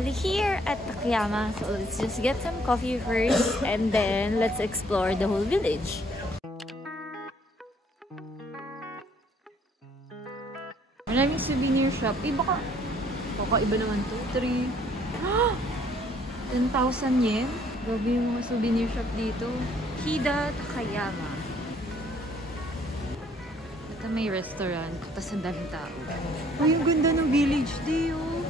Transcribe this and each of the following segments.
finally here at Takayama. So let's just get some coffee first and then let's explore the whole village. Maraming souvenir shop. Baka iba naman to. 10,000 yen? Grabe yung mga souvenir shop dito. Hida Takayama. Ito may restaurant. Tapos ang daming tao. Ay, ang ganda ng village day, oh.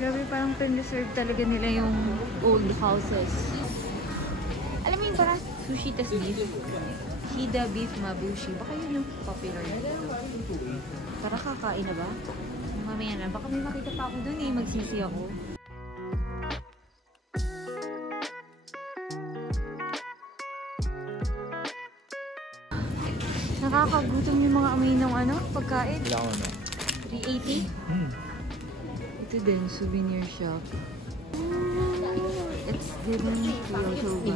Grabe, parang pin-reserve talaga nila yung old houses. Alam mo yung parang sushi tas beef. Hida beef mabushi. Baka yun yung popular dito. Para kakain na ba? Mamaya na. Baka may makita pa ako dun eh. Magsisi ako. Nakakagutom yung mga amoy ng pagkain. Wala ko na. 380? Ito din, souvenir shop. It's giving Yotoba.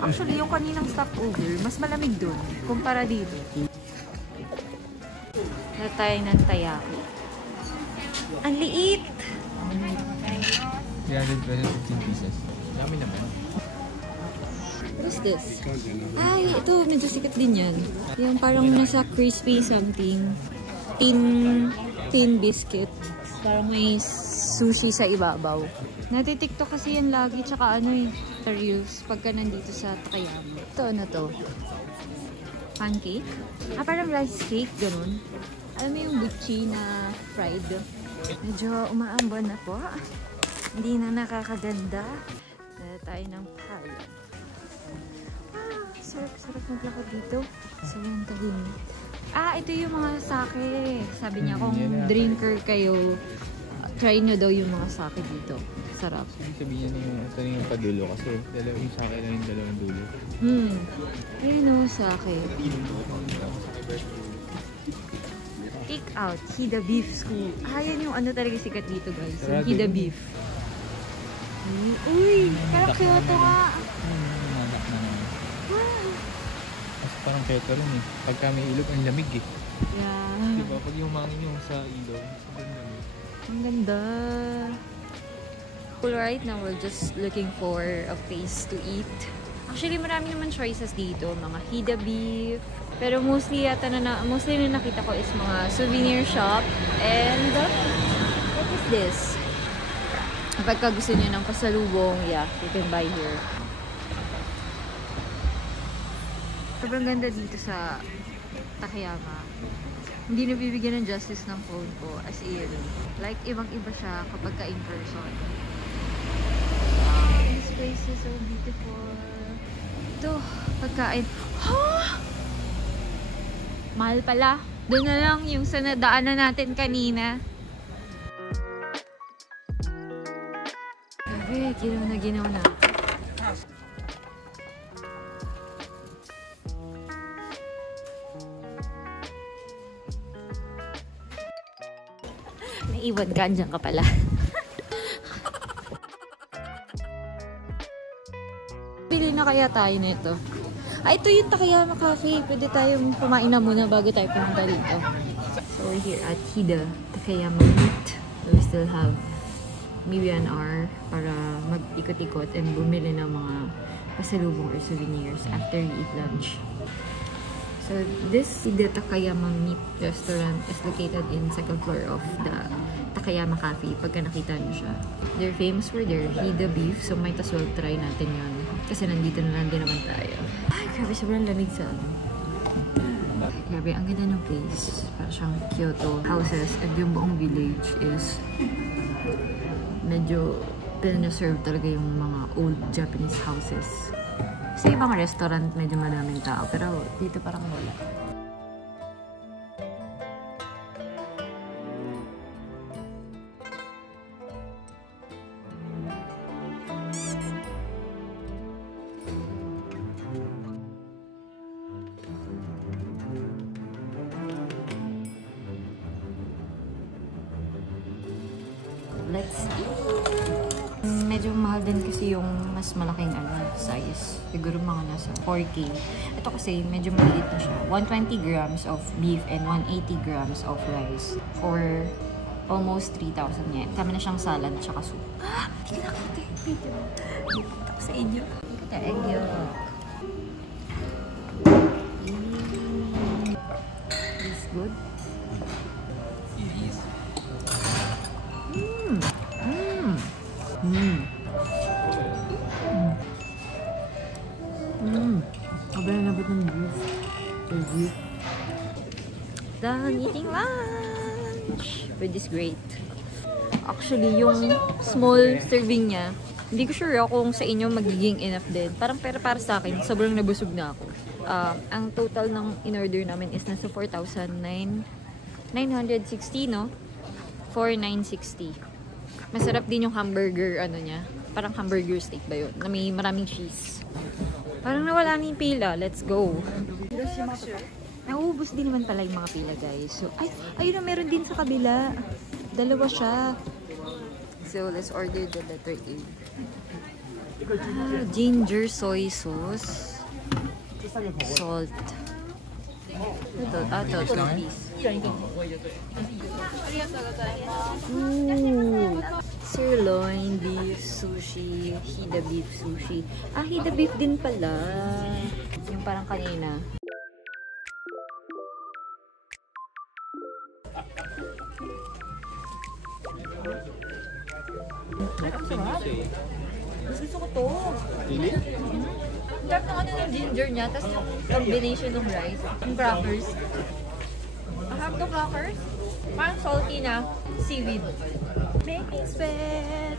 Actually, yung kaninang stopover, mas malamig dun kumpara dito. Na tayo ng tayaki. Ang liit! 315 pieces. Dami naman. What is this? Ay, ito. Medyo sikat din yan. Yung parang nasa crispy something. Thin biscuit. Parang may sushi sa ibabaw. Natitiktok kasi yan lagi. Tsaka reels pagka nandito sa Takayama. Ito to? Pancake? Parang rice cake. Ganun. Alam mo yung buchi na fried? Medyo umaambon na po. Hindi na nakakaganda. Dala tayo ng parlor. Sarap maglakad dito. Sobrang tahimik. Ito yung mga sake. Sabi niya kung drinker kayo, try nyo daw yung mga sake dito. Sarap. Sabihin niya ito yung padulo kasi yung sake lang yung dalawang dulo. Ayun o, sake. Take out, Hida Beef School. Yan yung talaga sikat dito guys. Yung Hida Beef. Uy, parang Kyoto nga. Parang Kyoto rin eh. Pagka may ilog, ang lamig eh. Yeah. Diba? Pag yung mangin yung sa ilog, sobrang lamig. Ang ganda. Cool, right now we're just looking for a place to eat. Actually, marami naman choices dito. Mga Hida Beef. Pero mostly na nakita ko is mga souvenir shop. And, what is this? Kapag gusto niyo ng pasalubong, yeah, you can buy here. Sobrang ganda dito sa Takayama. Hindi nabibigyan ng justice ng phone ko. As in, like ibang-iba siya kapag ka-in person. Wow, this place is so beautiful. Ito, pagkain. Mahal pala. Doon na lang yung sa nadaanan natin kanina. Grabe, ginaw na. Naiwan ka, andyan ka pala. Pili na kaya tayo nito. Ito yung Takayama Cafe. Pwede tayong kumain na muna bago tayo pumunta dito. So we're here at Hida Takayama Meet. We still have maybe an hour para mag-ikot-ikot and bumili ng mga pasalubong or souvenirs after we eat lunch. So this Hida Takayama Meet restaurant is located in second floor of the Takayama Cafe. Pagka nakita niyo siya. They're famous for their Hida beef. So might as well try natin yun. Kasi nandito na lang din naman tayo. Ay, grabe, sobrang lamig sa Grabe, ang ganda ng place. Parang siyang Kyoto houses. And yung buong village is medyo pinaserve talaga yung mga old Japanese houses. Sa ibang restaurant, medyo madaming tao. Pero dito parang wala. Let's eat! Medyo mahal din kasi yung mas malaking size. Siguro mga nasa 4K. Ito kasi medyo maliit na siya. 120 grams of beef and 180 grams of rice for almost 3,000 yen. Kami na siyang salad tsaka soup. Hindi na nakita yung video. Ipakita ko sa inyo. Look at the egg yolk. Is good? Sobrang labot ng beef. Done eating lunch! Food is great. Actually, yung small serving niya, hindi ko sure kung sa inyo magiging enough din. Parang para sa akin, sobrang nabusog na ako. Ang total ng in-order namin is nasa 4,960, no? 4,960. Masarap din yung hamburger, ano niya. Parang hamburger steak ba yun? Na may maraming cheese. Parang nawala na yung pila. Let's go. Nauubos din naman pala yung mga pila, guys. So, ayun na, meron din sa kabila. Dalawa siya. So, let's order the letter A. Ginger soy sauce. Salt. Ito, 2 piece. Ooh. Sirloin beef sushi. Hida beef sushi. Hida beef din pala. Yung parang kanina. Gusto ko to. Really? Ang sarap ng ano ng ginger niya, tapos yung combination ng rice, yung crackers. I have the crackers. Parang salty na seaweed. Making sweat!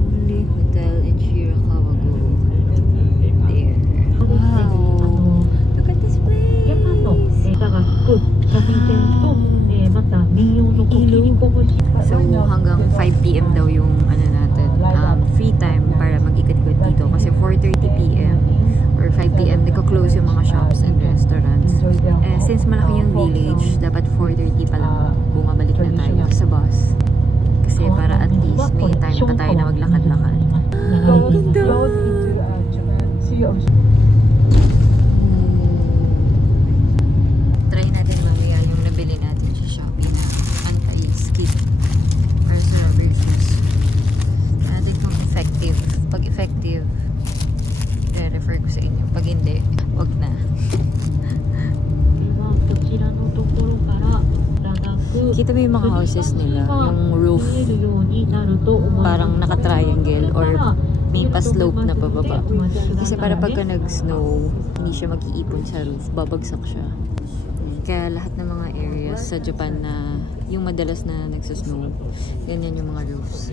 Only hotel in Shirakawa-go. There. Wow! Look at this place! So, hanggang 5 PM daw yung ano natin, free time para mag-ikot-ikot dito. Kasi 4:30 PM or 5 PM, nagka-close yung mga shops and restaurants. Since malaki yung village, dapat 4:30 pa lang bumabalik na tayo sa bus. Kasi para at least may time pa tayo na maglakad-lakad. Ganda! Try natin mamaya yung nabili natin sa Shopee na anti-skid or sa rubber shoes. Natin kung effective. Pag effective, re-refer ko sa inyo. Pag hindi, wag na. Kita mo yung mga houses nila, yung roof parang naka-triangle or may pa-slope na pababa. Kasi para pagka nag-snow, hindi siya mag-iipon sa roof, babagsak siya. Kaya lahat ng mga areas sa Japan na yung madalas na nagsasnow, ganyan yung mga roofs.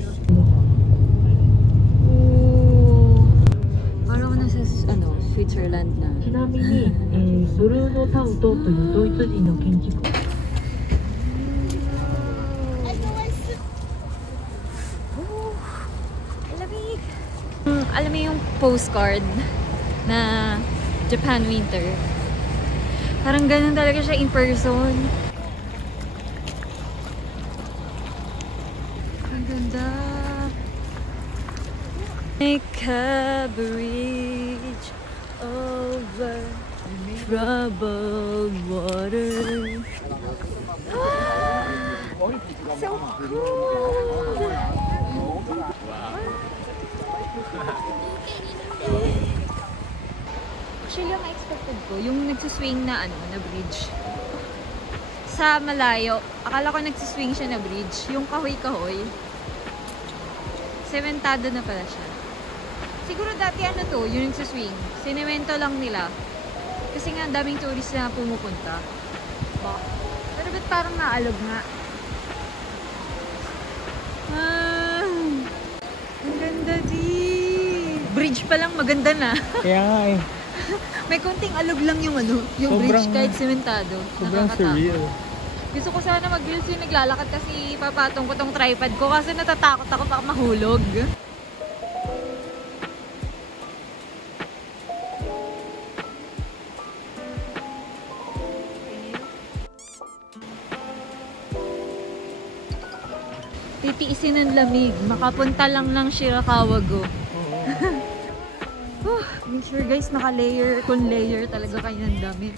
Ooh, parang nasa Switzerland na. Alam mo yung postcard na Japan winter. Parang ganun talaga siya in person. Ang ganda. Make a bridge over troubled water. So cool! Actually, yung expected ko, yung nagsuswing na na bridge. Sa malayo, akala ko nagsuswing siya na bridge. Yung kahoy-kahoy. Sementado na pala siya. Siguro dati yung nagsuswing. Sinemento lang nila. Kasi nga, daming tourist na pumupunta. Pero ba't parang naalog nga? Ang ganda bridge pa lang maganda na. Kaya nga eh. May konting alog lang yung yung bridge kahit sementado. Sobrang surreal. Gusto ko sana mag-reels yung naglalakad kasi papatong ko tong tripod ko kasi natatakot ako baka mahulog. titiisin ng lamig. Makapunta lang ng Shirakawa Go. Make sure guys, naka-layer. Kung layer talaga kayo ng damit.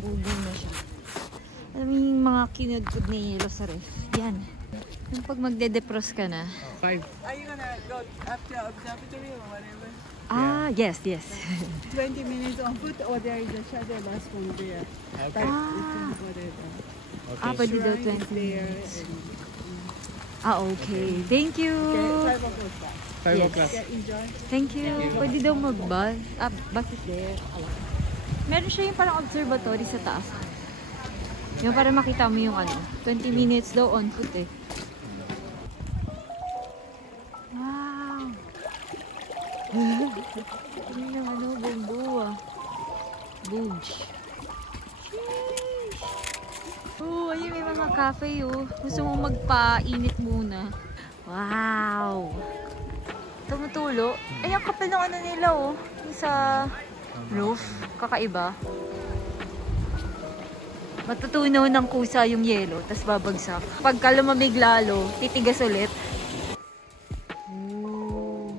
Bubo na siya. Alam mo yung mga kinudkod na yelo sa ref. Yan. Yung pag magde-defrost ka na. 5. Are you gonna go up to observatory or whatever? Ah, yes, yes. 20 minutes on foot or there is a shuttle bus from there. Okay. Whatever. Ah, pwede daw Shrine 20 is there minutes. and Ah, okay. Thank you. okay, 5 o'clock back. 5 Yes. o'clock. Yeah, enjoy. Thank you. Pwede daw mag-bus. Ah, bus is there. Alam. Meron siya yung parang observatory sa taas. Yung para makita mo yung ano. 20 minutes daw on foot eh. Wow. Ano yung ano, bumbu ah. Booge. Oh, ayun may mga cafe oh. Gusto mo magpa-init muna. Wow. Tumutulo. Ay, ang kapal ng ano nila oh. Yung sa roof. Kakaiba. Matutunaw ng kusa yung yelo, tas babagsak. Pagka lumamig lalo, titigas ulit. Ooh.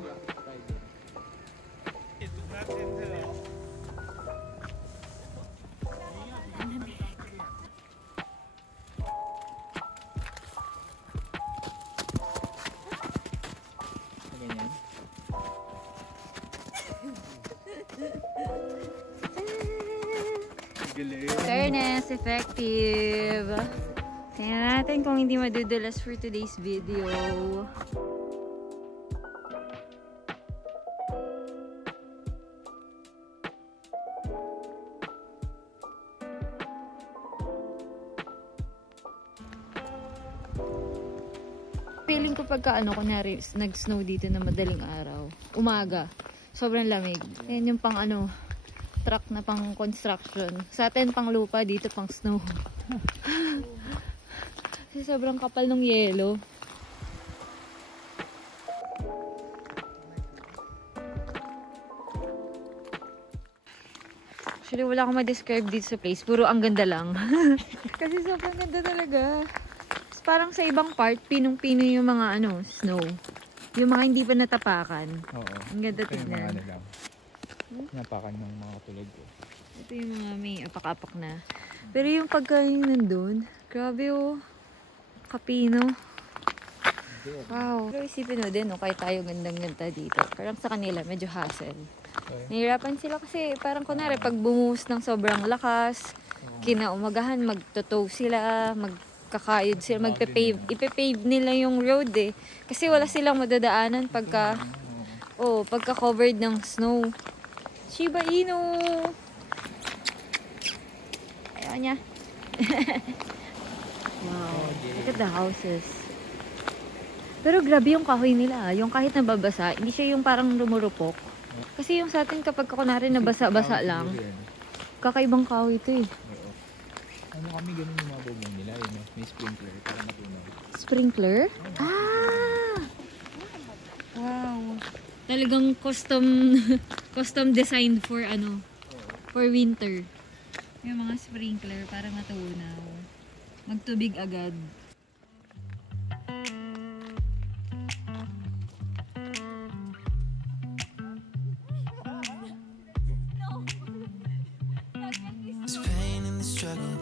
Ganyan. Fairness, effective. Tingnan natin kung hindi madudulas for today's video. Feeling ko pagka ano, kunwari, nag-snow dito na madaling araw. Umaga. Sobrang lamig. Ayan yung pang ano, truck na pang construction. Sa atin pang lupa, dito pang snow. Kasi sobrang kapal ng yelo. Actually, wala akong ma-describe dito sa place. Puro ang ganda lang. Kasi sobrang ganda talaga. Parang sa ibang part, pinong-pino yung mga ano, snow. Yung mga hindi pa natapakan. Oo. Ang ganda Ito yung mga tignan. ano lang. Napakan ng mga katulad ko. Ito yung mga may apak-apak na. Pero yung pagkain nandun, grabe oh. Kapino. Wow. Pero isipin mo din, no, kahit tayo gandang-ganda dito. Parang sa kanila, medyo hassle. Okay. Nahirapan sila kasi parang kunwari, pag bumuhos ng sobrang lakas, kinaumagahan, magtotow sila, magkakayod sila, magpe-pave. Ipe-pave nila yung road eh. Kasi wala silang madadaanan pagka, oh, pagka covered ng snow. Shiba Inu! Ayaw niya. Wow. Look at the houses. Pero grabe yung kahoy nila. Yung kahit nababasa, hindi siya yung parang lumurupok. Kasi yung sa atin kapag kunwari nabasa-basa lang, kakaibang kahoy ito eh. Oo. Ano kami ganun yung mga bubong nila. Yun, may sprinkler para matunaw. Sprinkler? Ah! Wow. Talagang custom designed for ano, for winter. Yung mga sprinkler para matunaw. Magtubig agad. There's pain in the struggle,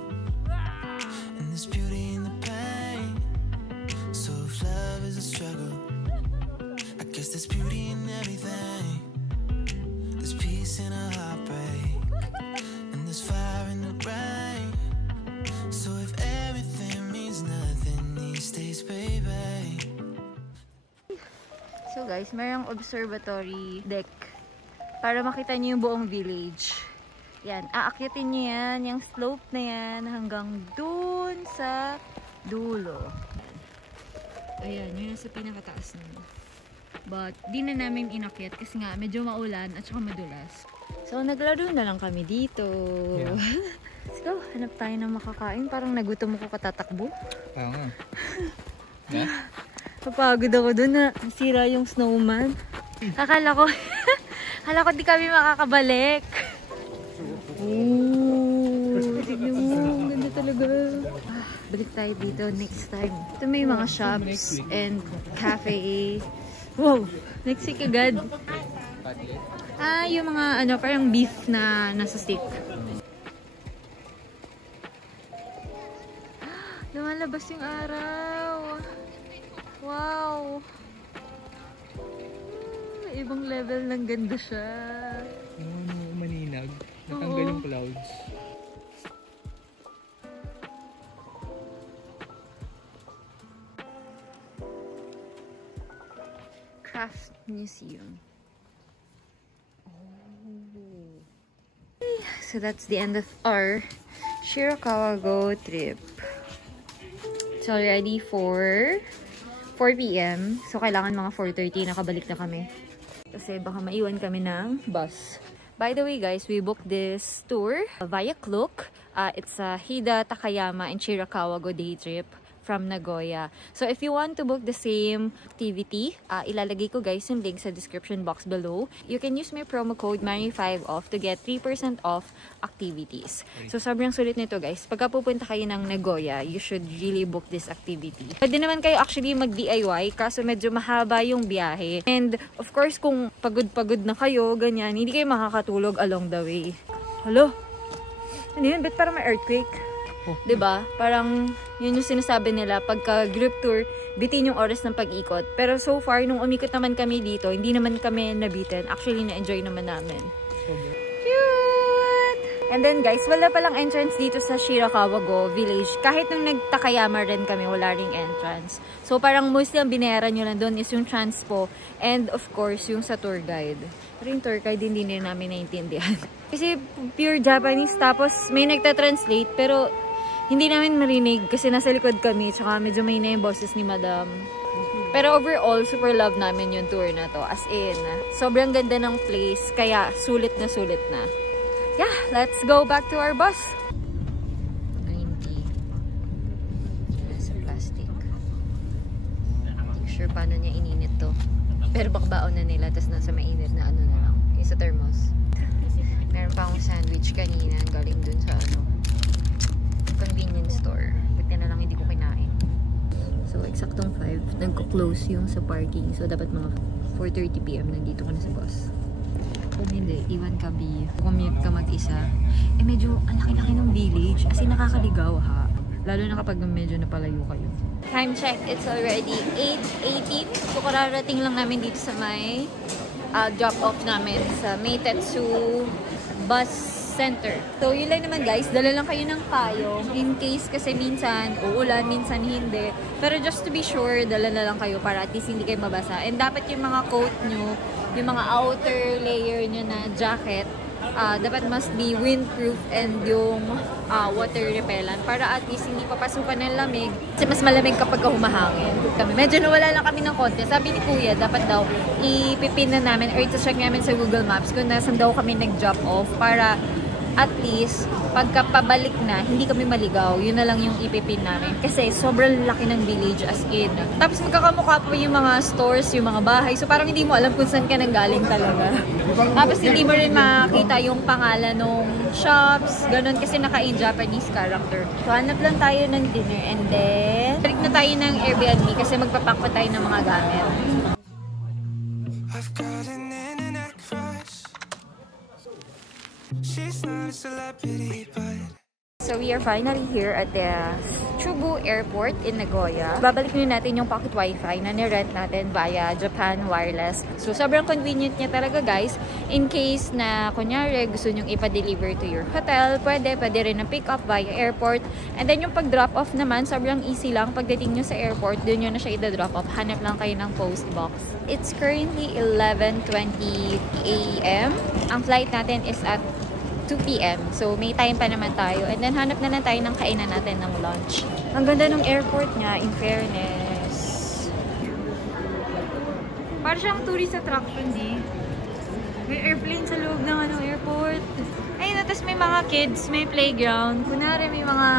and there's beauty in the pain. So if love is a struggle, I guess there's beauty in everything. There's peace in a heartbreak, and there's fire in the rain. So if everything means nothing these days, baby. So guys, mayroong observatory deck para makita niyo yung buong village. Yan, aakyatin niyo yan, yung slope na yan hanggang dun sa dulo. Ayan, yun nasa pinakataas na. But, di na namin inakyat kasi nga medyo maulan at saka madulas. So, naglaro na lang kami dito. Yeah. Let's go, hanap tayo ng makakain. Parang nagutom ako katatakbo. Oo nga. Yeah? Kapagod ako dun na nasira yung snowman. Akala ko di kami makakabalik. Ooh. Tignan mo, ang ganda talaga. Balik tayo dito next time. Ito may mga shops and cafe. Wow! Next week agad. Yung mga ano, parang beef na nasa stick. Lumalabas yung araw. Wow! Ibang level ng ganda siya. Maninag. Natanggal yung clouds. Craft Museum. So that's the end of our Shirakawa Go trip. It's already 4 p.m. So kailangan mga 4:30 nakabalik na kami. Kasi baka maiwan kami ng bus. By the way guys, we booked this tour via Klook. It's a Hida, Takayama, and Shirakawa Go day trip from Nagoya. So if you want to book the same activity, ilalagay ko guys yung link sa description box below. You can use my promo code MARY5OFF to get 3% off activities. So sobrang sulit nito guys. Pagka pupunta kayo ng Nagoya, you should really book this activity. Pwede naman kayo actually mag-DIY kaso medyo mahaba yung biyahe. And of course kung pagod-pagod na kayo, ganyan, hindi kayo makakatulog along the way. Hello? Ano yun? Ba't parang may earthquake? Diba? Parang yun yung sinasabi nila pagka group tour, bitin yung oras ng pag-ikot. Pero so far, nung umikot naman kami dito, hindi naman kami nabitin. Actually, na-enjoy naman namin. Cute! And then guys, wala palang entrance dito sa Shirakawa Go Village. Kahit nung nag-Takayama rin kami, wala ring entrance. So parang mostly ang binayaran nyo lang doon is yung transpo and of course yung sa tour guide. Pero yung tour guide hindi rin namin naiintindihan. Kasi pure Japanese tapos may nagta-translate pero hindi namin marinig kasi nasa likod kami tsaka medyo may na yung boses ni Madam. Pero overall, super love namin yung tour na to. As in, sobrang ganda ng place kaya sulit na sulit na. Yeah, let's go back to our bus. 90. Nasa plastic. Hindi sure paano niya ininit to. Pero bakbaon na nila tapos nasa mainit na ano na lang. Yung sa thermos. Meron pa akong sandwich kanina galing dun sa ano. Convenience store. Buti na lang hindi ko kinain. So, eksaktong 5. Nagko-close yung sa parking. So, dapat mga 4:30 PM nandito ka na sa bus. Kung hindi, iwan ka B. Commute ka mag-isa. Eh, medyo ang laki-laki ng village. As in, nakakaligaw ha. Lalo na kapag medyo napalayo kayo. Time check. It's already 8:18. So, kararating lang namin dito sa may drop-off namin sa Meitetsu Bus Center. So, yun lang naman guys. Dala lang kayo ng payong. In case kasi minsan uulan, minsan hindi. Pero just to be sure, dala na lang kayo para at least hindi kayo mabasa. And dapat yung mga coat nyo, yung mga outer layer nyo na jacket, dapat must be windproof and yung water repellent para at least hindi papasukan ng lamig. Kasi mas malamig kapag humahangin. Medyo nawala lang kami ng konti. Sabi ni Kuya, dapat daw ipipin na namin or ito-check namin sa Google Maps kung nasan daw kami nag-drop off para at least, pagka pabalik na, hindi kami maligaw. Yun na lang yung ipipin namin. Kasi sobrang laki ng village as in. Tapos magkakamukha pa yung mga stores, yung mga bahay. So parang hindi mo alam kung saan ka nanggaling talaga. Tapos hindi mo rin makita yung pangalan ng shops. Ganon kasi naka-in Japanese character. So hanap lang tayo ng dinner and then balik na tayo ng Airbnb kasi magpapack pa tayo ng mga gamit. I've got an internet crush. She's not a celebrity, but So we are finally here at the Chubu Airport in Nagoya. Babalik nyo natin yung pocket wifi na nirent natin via Japan Wireless. So sobrang convenient niya talaga guys. In case na kunyari gusto nyong ipa-deliver to your hotel, pwede rin na pick up via airport. And then yung pag-drop off naman, sobrang easy lang. Pagdating nyo sa airport, dun nyo na siya i-drop off. Hanap lang kayo ng post box. It's currently 11:20 AM. Ang flight natin is at 2 PM. So, may time pa naman tayo. And then, hanap na lang tayo ng kainan natin ng lunch. Ang ganda ng airport niya, in fairness. Para siyang tourist attraction, di? May airplane sa loob ng airport. Ayun, tapos may mga kids, may playground. Kunwari, may mga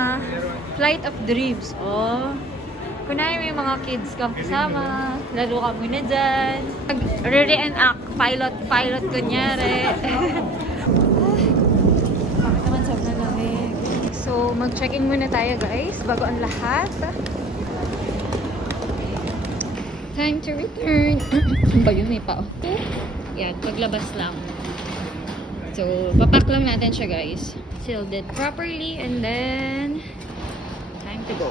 flight of dreams. Oh. Kunwari, may mga kids kang kasama. Laro ka muna dyan. Re-reenact, pilot kunyari. So, mag-checking muna tayo guys, bago ang lahat. Time to return. Ano ba yun? May pao. Yan, paglabas lang. So, papak lang natin siya guys. Sealed it properly and then time to go.